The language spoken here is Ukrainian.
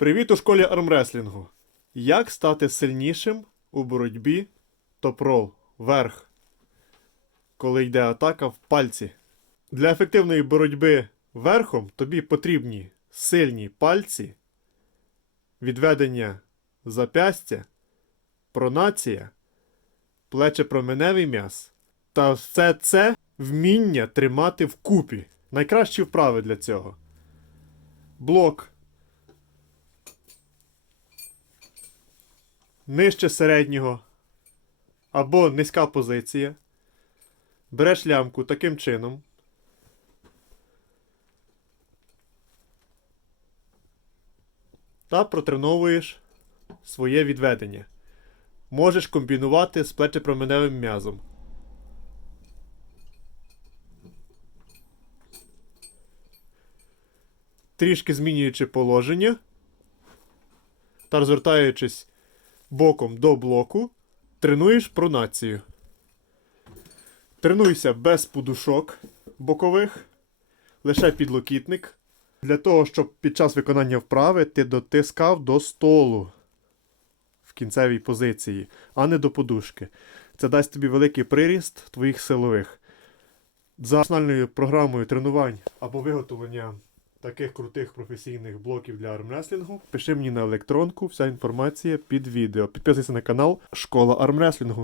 Привіт у школі армреслінгу. Як стати сильнішим у боротьбі топ-рол вверх, коли йде атака в пальці? Для ефективної боротьби верхом тобі потрібні сильні пальці, відведення запястя, пронація, плечепроменевий м'яз. Та все це вміння тримати вкупі. Найкращі вправи для цього. Блок. Нижче середнього. Або низька позиція. Береш лямку таким чином. Та протреновуєш своє відведення. Можеш комбінувати з плечепроменевим м'язом. Трішки змінюючи положення та розвертаючись боком до блоку, тренуєш пронацію. Тренуйся без подушок бокових, лише підлокітник. Для того, щоб під час виконання вправи ти дотискав до столу в кінцевій позиції, а не до подушки. Це дасть тобі великий приріст твоїх силових. За національною програмою тренувань або виготовлення таких крутих професійних блоків для армреслінгу, пиши мені на електронку, вся інформація під відео. Підписуйся на канал Школа армреслінгу.